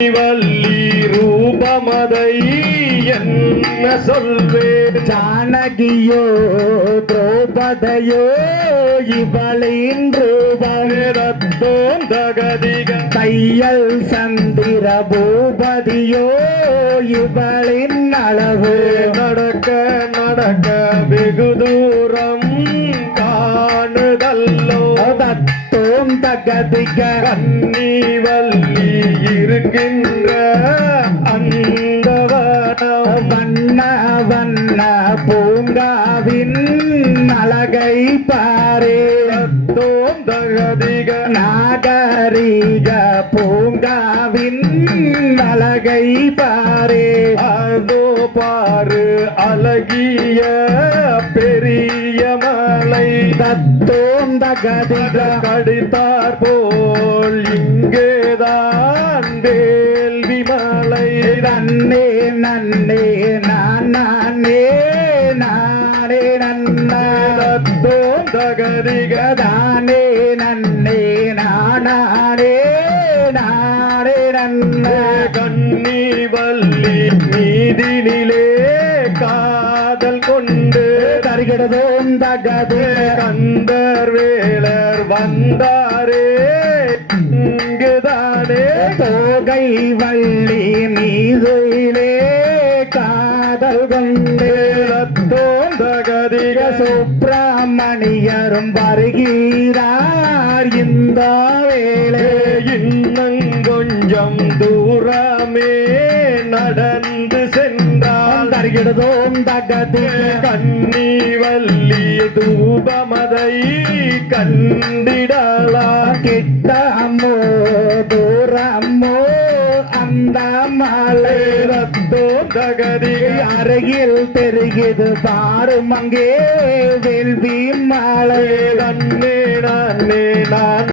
வள்ளி ரூபமதை என்ன சொல்வேன் ஜானகியோ திரௌபதையோ இவளின் ரூபம். தகதிக தையல் சந்திர பூபதியோ இவளின் அளவு. நடக்க நடக்க வெகு தூரம் காணுதல்லோ. தத்தோம் தகதிக வள்ளி இருக்கின்ற அந்த வண்ண வண்ண பூங்காவின் அழகை பாரே. ரத்தோம் நாகரீக பூங்காவின் அழகை பாரே. அதோ பாரு அழகிய பெரிய மலை. தத்தோம் கடித்தார் போல் நன்னே நன்னே நான் நானே நானே நன்னா. தத்தோம் தகதிக தானே நன்னே நானே நானே நன்னா. கண்ணி வள்ளி மீதினிலே காதல் கொண்டு தருகிறதோம் தகது. கந்தர் வேளர் வந்தாரே இங்குதானே. தோகை வள்ளி மீதுயிலே காதல் கொண்டு ரத்தோம் தகதிக சுப்பிரமணியரும் வருகிறார் இந்த வேளை. இன்னும் கொஞ்சம் தூரமே நடந்து சென்றால் தருகிறதோம் தகது. கண்ணி வள்ளி தூபமதை கண்டிடலாம். கிட்டமோ தூரமோ அந்த மாலை ரத்தோ தகதி அருகில் தெரிகிறது பாரும் அங்கே வேள்வி மாலை நன்னே